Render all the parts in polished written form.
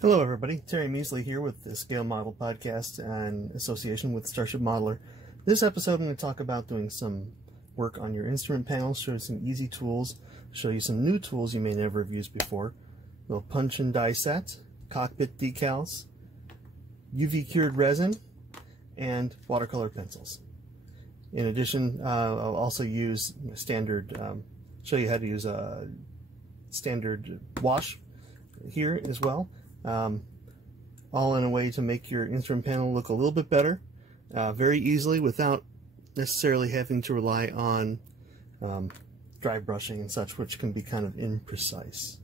Hello everybody, Terry Measley here with the Scale Model Podcast in association with Starship Modeler. This episode I'm going to talk about doing some work on your instrument panel, show you some easy tools, show you some new tools you may never have used before. A little punch and die set, cockpit decals, UV cured resin, and watercolor pencils. In addition, I'll also use standard, show you how to use a standard wash here as well. All in a way to make your instrument panel look a little bit better, very easily without necessarily having to rely on dry brushing and such, which can be kind of imprecise.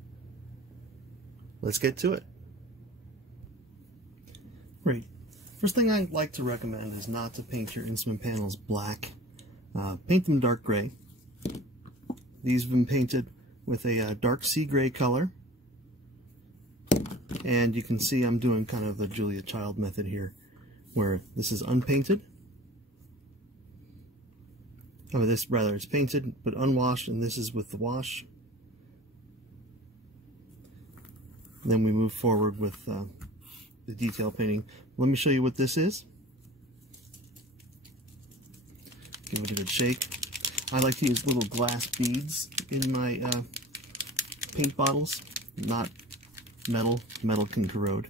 Let's get to it. Great. First thing I'd like to recommend is not to paint your instrument panels black. Paint them dark gray. These have been painted with a dark sea gray color. And you can see I'm doing kind of the Julia Child method here, where this is unpainted. This rather is painted but unwashed, and this is with the wash. Then we move forward with the detail painting. Let me show you what this is. Give it a good shake. I like to use little glass beads in my paint bottles, not metal. Metal can corrode.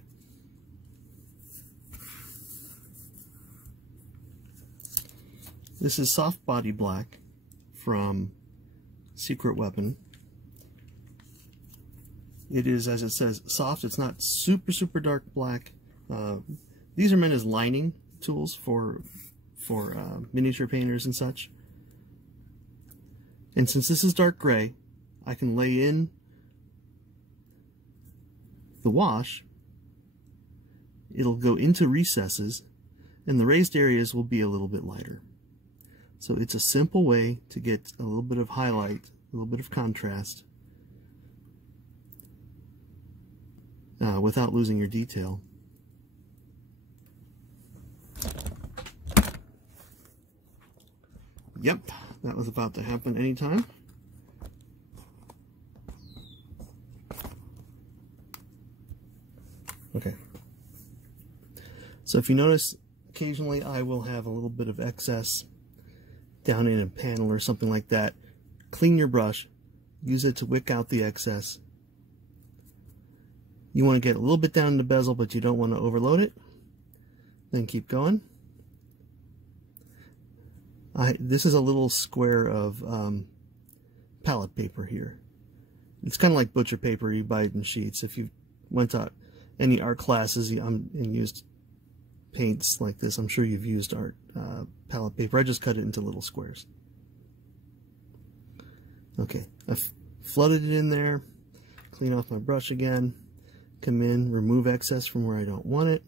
This is Soft Body Black from Secret Weapon. It is, as it says, soft. It's not super dark black. These are meant as lining tools for miniature painters and such. And since this is dark gray, I can lay in the wash. It'll go into recesses, and the raised areas will be a little bit lighter. So it's a simple way to get a little bit of highlight, a little bit of contrast, without losing your detail. Yep, that was about to happen anytime. Okay. So if you notice, occasionally I will have a little bit of excess down in a panel or something like that. Clean your brush, use it to wick out the excess. You want to get a little bit down in the bezel, but you don't want to overload it. Then keep going. This is a little square of palette paper here. It's kind of like butcher paper you buy it in sheets. If you went to any art classes and used paints like this, I'm sure you've used art palette paper. I just cut it into little squares. Okay, I've flooded it in there. Clean off my brush again. Come in, remove excess from where I don't want it.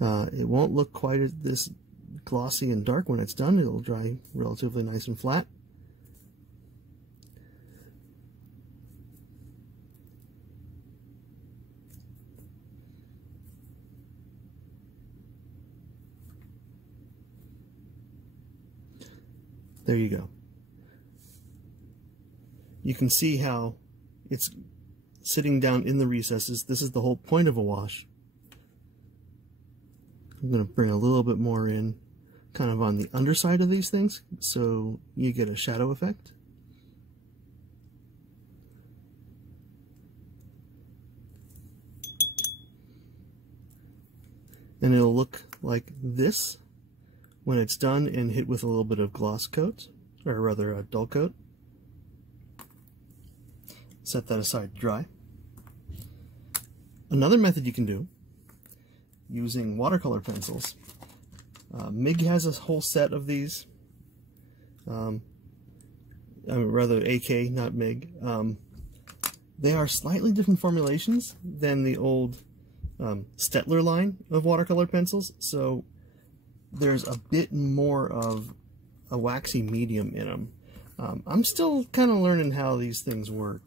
It won't look quite this glossy and dark when it's done. It'll dry relatively nice and flat. There you go. You can see how it's sitting down in the recesses. This is the whole point of a wash. I'm going to bring a little bit more in kind of on the underside of these things so you get a shadow effect. And it'll look like this when it's done and hit with a little bit of gloss coat, or rather a dull coat. Set that aside to dry. Another method you can do using watercolor pencils. MIG has a whole set of these. Rather AK, not MIG. They are slightly different formulations than the old Stettler line of watercolor pencils, so there's a bit more of a waxy medium in them. I'm still kind of learning how these things work.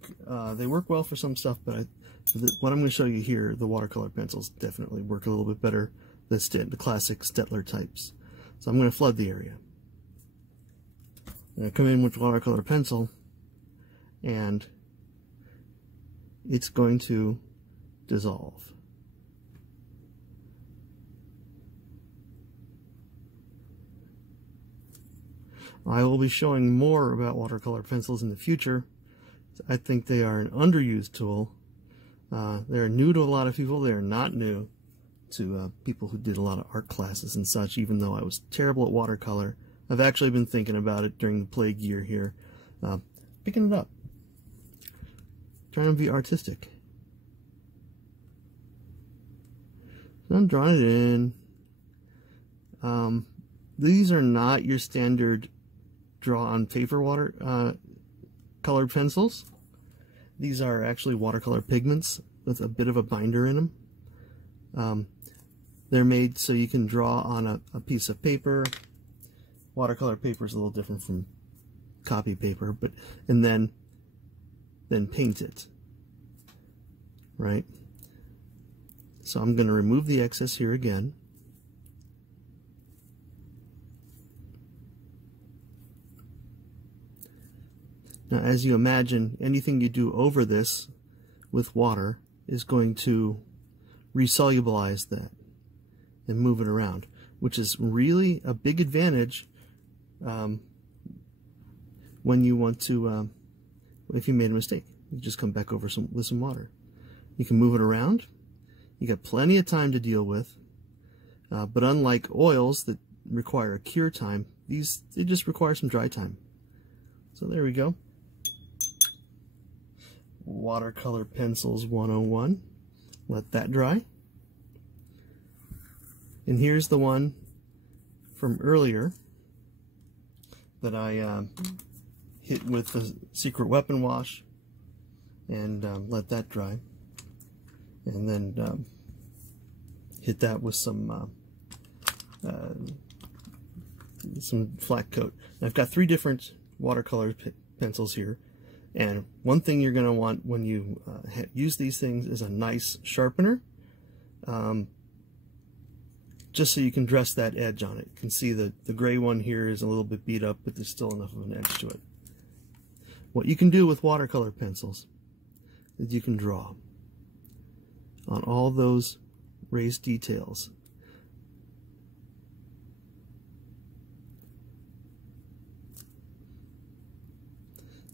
They work well for some stuff, but what I'm going to show you here, the watercolor pencils definitely work a little bit better than the classic Stettler types. So I'm going to flood the area. I'm going to come in with watercolor pencil and it's going to dissolve. I will be showing more about watercolor pencils in the future. I think they are an underused tool. They're new to a lot of people. They're not new to people who did a lot of art classes and such, even though I was terrible at watercolor. I've actually been thinking about it during the plague year here, picking it up, trying to be artistic. So I'm drawing it in. These are not your standard draw on paper colored pencils. These are actually watercolor pigments with a bit of a binder in them. They're made so you can draw on a piece of paper. Watercolor paper is a little different from copy paper, and then paint it, right? So I'm going to remove the excess here again. Now, as you imagine, anything you do over this with water is going to resolubilize that and move it around, which is really a big advantage when you want to, if you made a mistake, you just come back over with some water. You can move it around. You got plenty of time to deal with, but unlike oils that require a cure time, they just require some dry time. So there we go. Watercolor pencils 101. Let that dry. And here's the one from earlier that I hit with the secret weapon wash, and let that dry, and then hit that with some flat coat. Now, I've got 3 different watercolor pencils here, and one thing you're going to want when you use these things is a nice sharpener, just so you can dress that edge on it. You can see the gray one here is a little bit beat up, but there's still enough of an edge to it. What you can do with watercolor pencils is you can draw on all those raised details.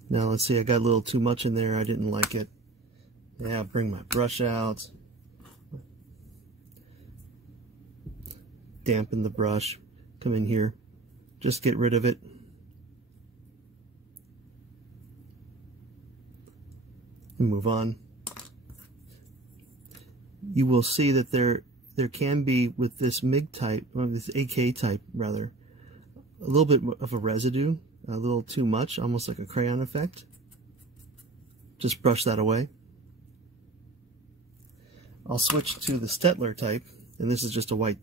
Now let's see, I got a little too much in there. I didn't like it. Yeah, bring my brush out. Dampen the brush. Come in here. Just get rid of it. And move on. You will see that there can be, with this MIG type, or this AK type rather, a little bit of a residue. A little too much, almost like a crayon effect. Just brush that away. I'll switch to the Stettler type, and this is just a white.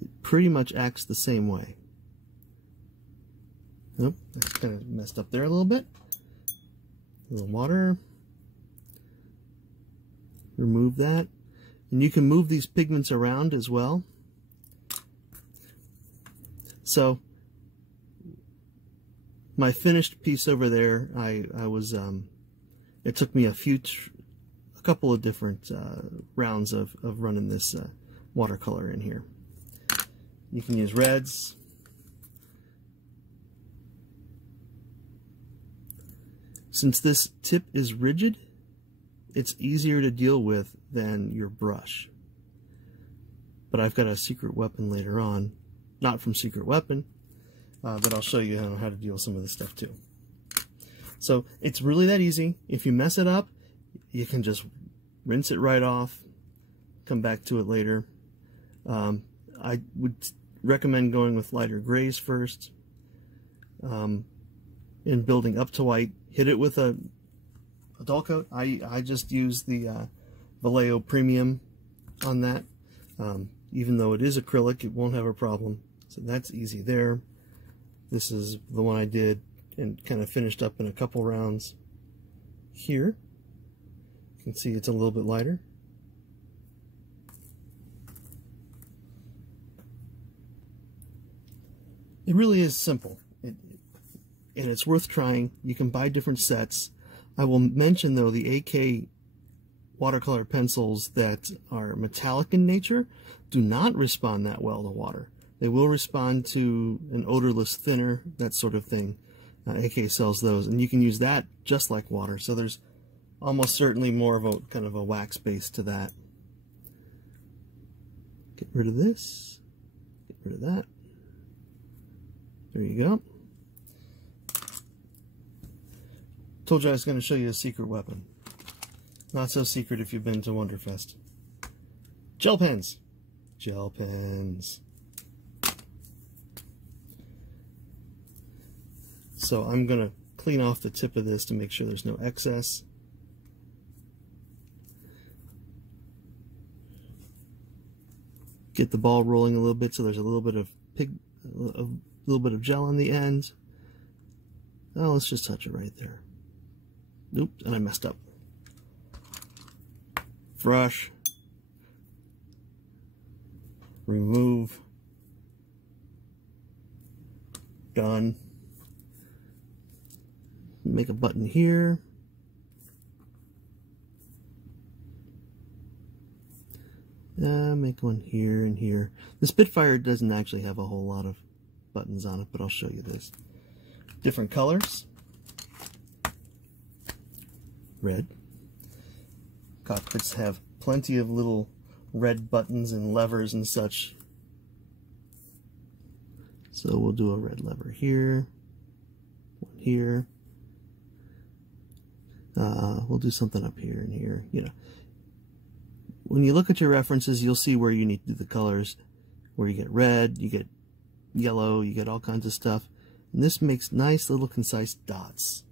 It pretty much acts the same way. Nope, that's kind of messed up there a little bit. A little water. Remove that. And you can move these pigments around as well. So my finished piece over there, it took me a couple of different rounds of running this watercolor in here. You can use reds. Since this tip is rigid, it's easier to deal with than your brush. But I've got a secret weapon later on. Not from Secret Weapon, but I'll show you how to deal with some of this stuff too. So it's really that easy. If you mess it up, you can just rinse it right off, come back to it later. I would recommend going with lighter grays first, and building up to white. Hit it with a dull coat. I just use the Vallejo Premium on that. Even though it is acrylic, it won't have a problem. So that's easy there. This is the one I did and kind of finished up in a couple rounds here. You can see it's a little bit lighter. It really is simple. and it's worth trying. You can buy different sets. I will mention, though, the AK watercolor pencils that are metallic in nature do not respond that well to water. They will respond to an odorless thinner, that sort of thing. AK sells those, and you can use that just like water. So there's almost certainly more of a kind of a wax base to that. Get rid of this. Get rid of that. There you go. Told you I was going to show you a secret weapon. Not so secret if you've been to Wonderfest. Gel pens. Gel pens. So I'm going to clean off the tip of this to make sure there's no excess. Get the ball rolling a little bit so there's a little bit of gel on the end. Oh, let's just touch it right there. Oops, and I messed up. Brush. Remove. Done. Make a button here. Make one here and here. The Spitfire doesn't actually have a whole lot of buttons on it, but I'll show you this. Different colors. Red. Cockpits have plenty of little red buttons and levers and such. So we'll do a red lever here, one here. We'll do something up here and here. You know, when you look at your references, you'll see where you need to do the colors, where you get red, you get yellow, you get all kinds of stuff. And this makes nice little concise dots.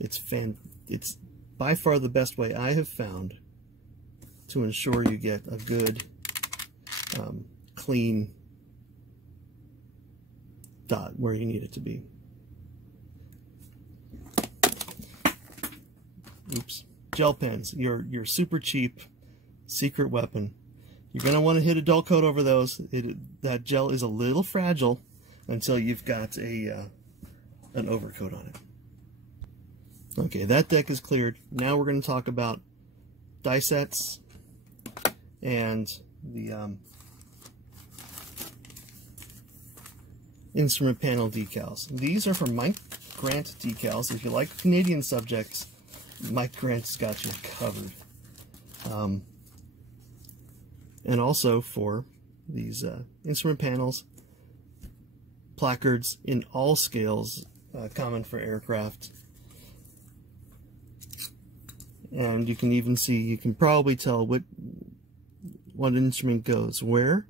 It's by far the best way I have found to ensure you get a good, clean dot where you need it to be. Oops. Gel pens, your super cheap secret weapon. You're going to want to hit a dull coat over those. That gel is a little fragile until you've got an overcoat on it. Okay, that deck is cleared. Now we're going to talk about die sets and the instrument panel decals. These are for Mike Grant decals. If you like Canadian subjects, Mike Grant's got you covered. And also for these instrument panels, placards in all scales, common for aircraft. And you can even see, you can probably tell what instrument goes where.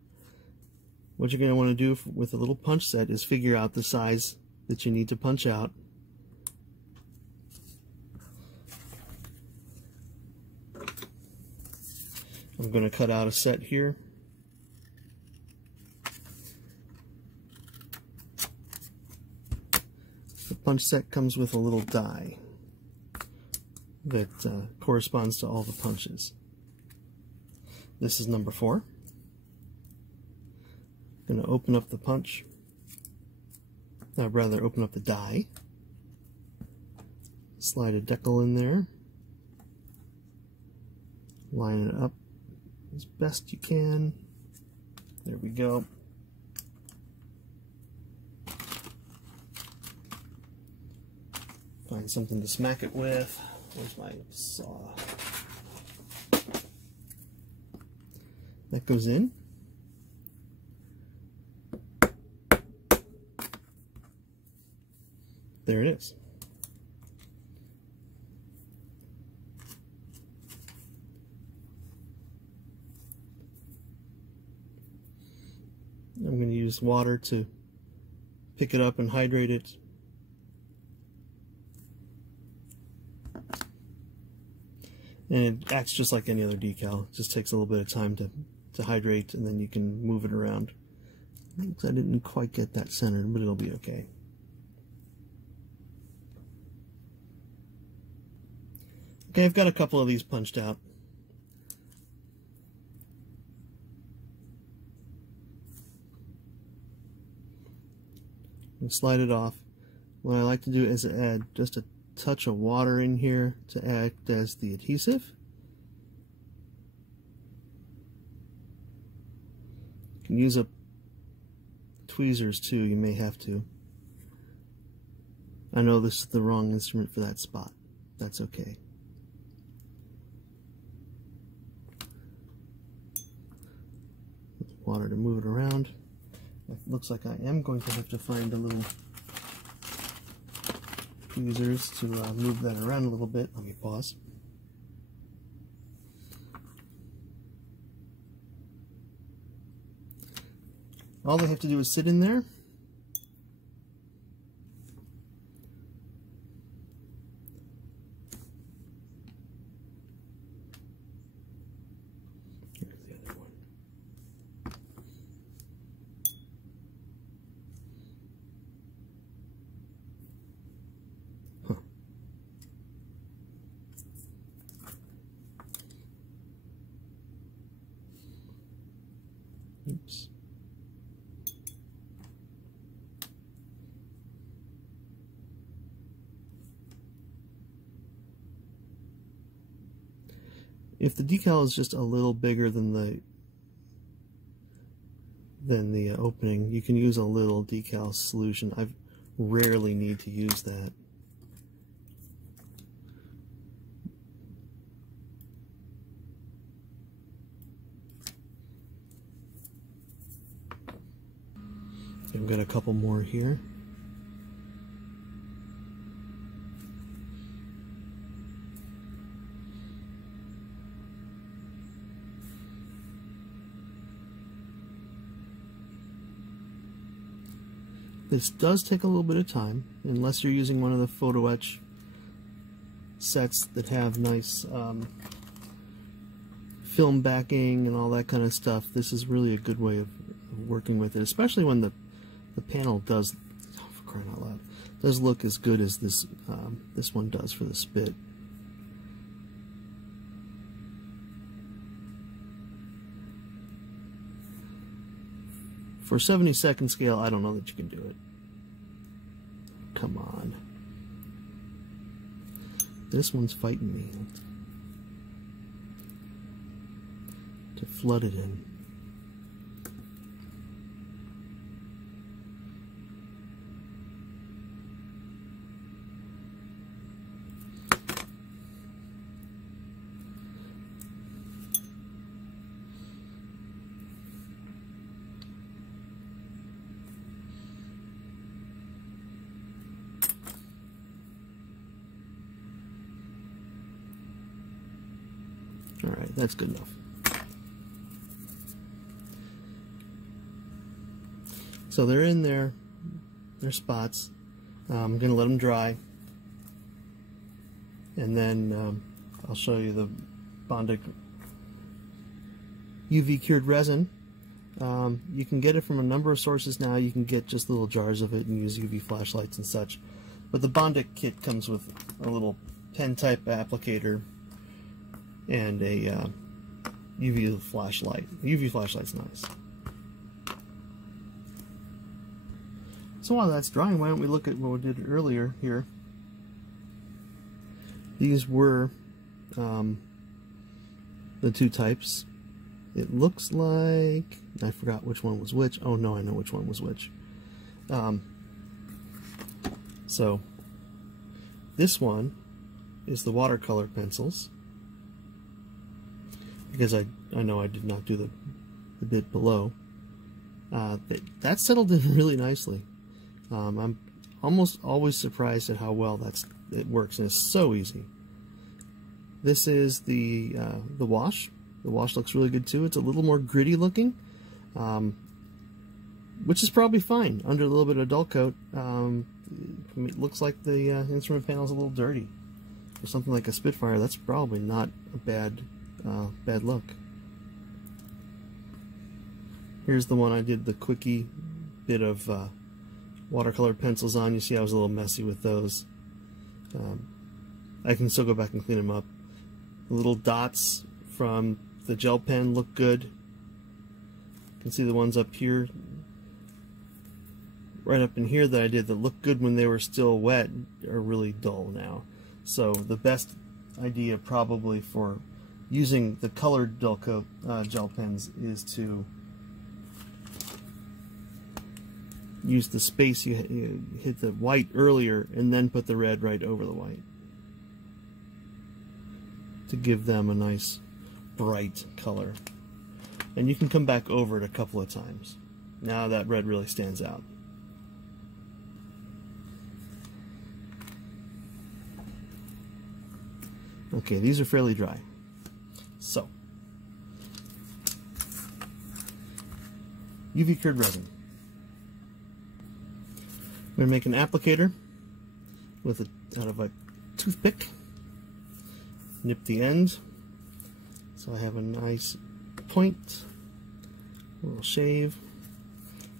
What you're going to want to do with a little punch set is figure out the size that you need to punch out. I'm going to cut out a set here. The punch set comes with a little die that corresponds to all the punches. This is number 4. I'm going to open up the punch. Rather, open up the die. Slide a decal in there. Line it up as best you can. There we go. Find something to smack it with. Where's my saw? That goes in. There it is. I'm going to use water to pick it up and hydrate it. And it acts just like any other decal. It just takes a little bit of time to hydrate, and then you can move it around. I didn't quite get that centered, but it'll be okay. Okay, I've got a couple of these punched out. And slide it off. what I like to do is add just a touch of water in here to act as the adhesive. You can use up tweezers too, you may have to. I know this is the wrong instrument for that spot. That's okay. Water to move it around. It looks like I am going to have to find a little tweezers to move that around a little bit. Let me pause. All they have to do is sit in there. Here's the other one. Huh. Oops. If the decal is just a little bigger than the opening, you can use a little decal solution. I rarely need to use that. I've got a couple more here. This does take a little bit of time, unless you're using one of the photo etch sets that have nice film backing and all that kind of stuff. This is really a good way of working with it, especially when the panel does, oh, for crying out loud, does look as good as this this one does for the spit. For 72nd scale, I don't know that you can do it. Come on. This one's fighting me to flood it in. Alright, that's good enough. So they're in their spots. I'm going to let them dry. And then I'll show you the Bondic UV cured resin. You can get it from a number of sources now. You can get just little jars of it and use UV flashlights and such. But the Bondic kit comes with a little pen type applicator and a UV flashlight. The UV flashlight's nice. So while that's drying, why don't we look at what we did earlier here. These were the two types. It looks like, I forgot which one was which. Oh no, I know which one was which. So this one is the watercolor pencils, because I know I did not do the bit below. That settled in really nicely. I'm almost always surprised at how well it works, and it's so easy. This is the wash. The wash looks really good too. It's a little more gritty looking, which is probably fine. Under a little bit of dull coat, it looks like the instrument panel is a little dirty. For something like a Spitfire, that's probably not a bad look. Here's the one I did the quickie bit of watercolor pencils on. You see I was a little messy with those. I can still go back and clean them up. The little dots from the gel pen look good. You can see the ones up here right up in here that I did that looked good when they were still wet are really dull now. So the best idea probably for using the colored dull coat gel pens is to use the space. You hit the white earlier and then put the red right over the white to give them a nice bright color. And you can come back over it a couple of times. Now that red really stands out. Okay, these are fairly dry. So, UV cured resin. I'm going to make an applicator out of a toothpick. Nip the end so I have a nice point, a little shave.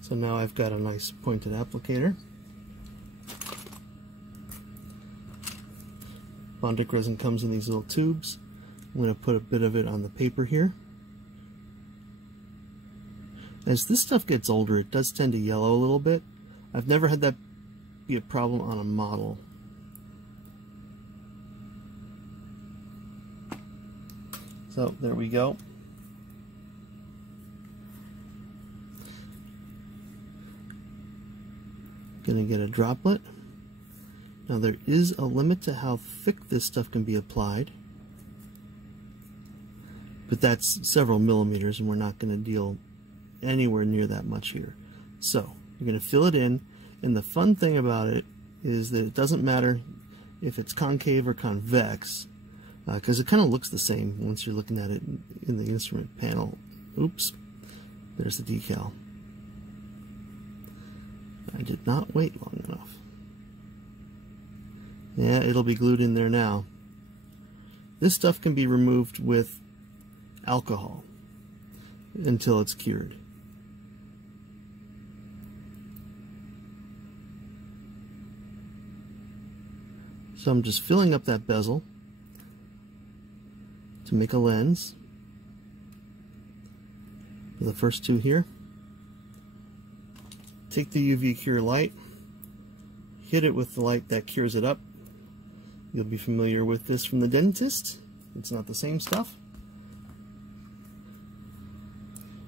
So now I've got a nice pointed applicator. Bondic resin comes in these little tubes. I'm going to put a bit of it on the paper here. As this stuff gets older, it does tend to yellow a little bit. I've never had that be a problem on a model. So there we go. Gonna get a droplet. Now there is a limit to how thick this stuff can be applied, but that's several millimeters and we're not going to deal anywhere near that much here. So you're going to fill it in, and the fun thing about it is that it doesn't matter if it's concave or convex, because it kind of looks the same once you're looking at it in the instrument panel. Oops, there's the decal. I did not wait long enough. Yeah, it'll be glued in there now. This stuff can be removed with alcohol until it's cured. So I'm just filling up that bezel to make a lens for the first two here. Take the UV cure light, hit it with the light that cures it up. You'll be familiar with this from the dentist. It's not the same stuff.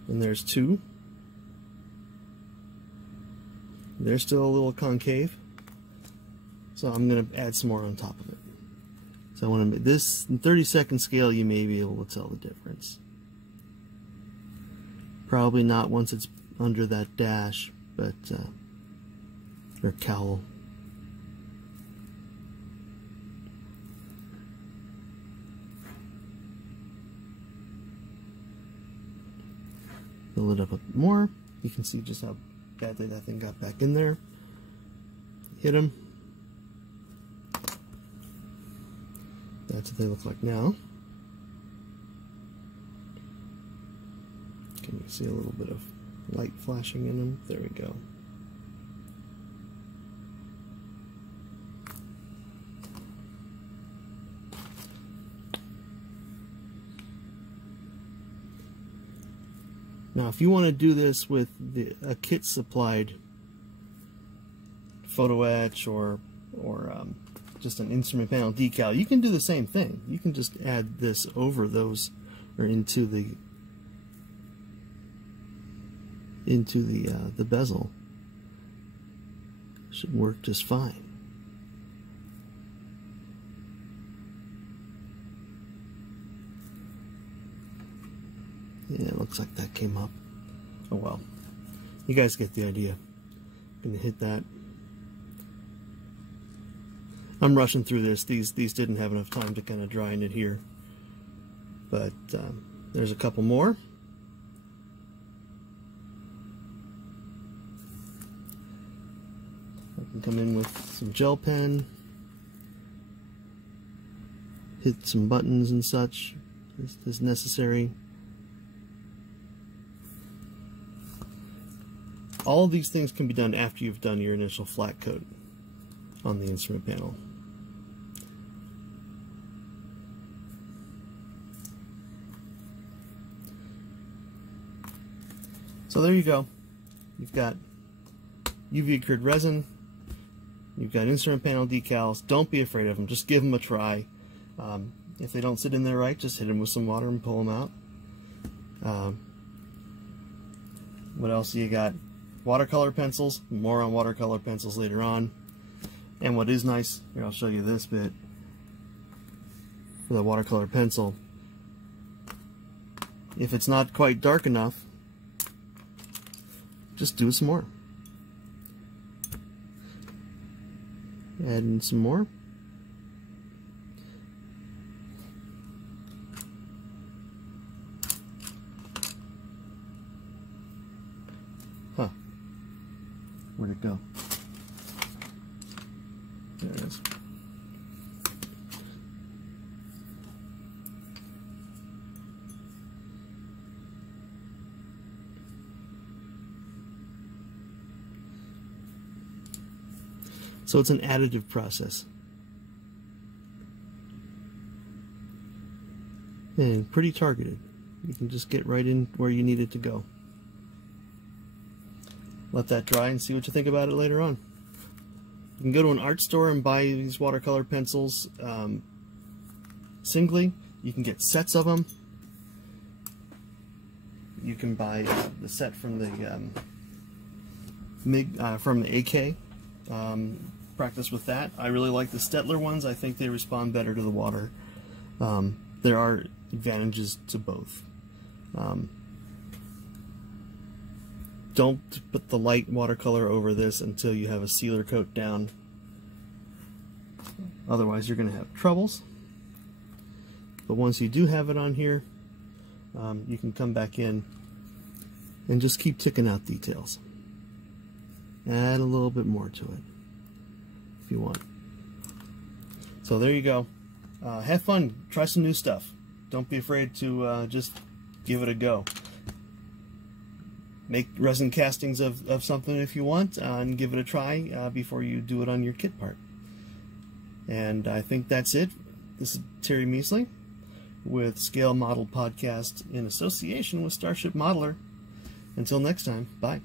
And there's two. They're still a little concave. So I'm going to add some more on top of it. So I want to make this in 30-second scale. You may be able to tell the difference. Probably not once it's under that dash, but or cowl. Fill it up a bit more. You can see just how badly that thing got back in there. Hit them. That's what they look like now. Can you see a little bit of light flashing in them? There we go. Now, if you want to do this with a kit supplied photo etch or just an instrument panel decal, you can do the same thing. You can just add this over those or into the bezel. Should work just fine. Yeah, it looks like that came up. Oh well. You guys get the idea. I'm gonna hit that. I'm rushing through this. These didn't have enough time to kind of dry in it here. But there's a couple more. I can come in with some gel pen. Hit some buttons and such as necessary. All of these things can be done after you've done your initial flat coat on the instrument panel. So there you go. You've got UV acrylic resin. You've got instrument panel decals. Don't be afraid of them. Just give them a try. If they don't sit in there right, just hit them with some water and pull them out. What else do you got? Watercolor pencils. More on watercolor pencils later on. And what is nice, here I'll show you this bit. For the watercolor pencil, if it's not quite dark enough, just do some more. Add in some more. Huh. Where'd it go? There it is. So it's an additive process. And pretty targeted. You can just get right in where you need it to go. Let that dry and see what you think about it later on. You can go to an art store and buy these watercolor pencils singly. You can get sets of them. You can buy the set from the AK. Practice with that. I really like the Stettler ones. I think they respond better to the water. There are advantages to both. Don't put the light watercolor over this until you have a sealer coat down. Otherwise you're going to have troubles. But once you do have it on here, you can come back in and just keep ticking out details. Add a little bit more to it if you want. So there you go. Have fun. Try some new stuff. Don't be afraid to just give it a go. Make resin castings of something if you want, and give it a try before you do it on your kit part. And I think that's it. This is Terry Measley with Scale Model Podcast in association with Starship Modeler. Until next time, bye.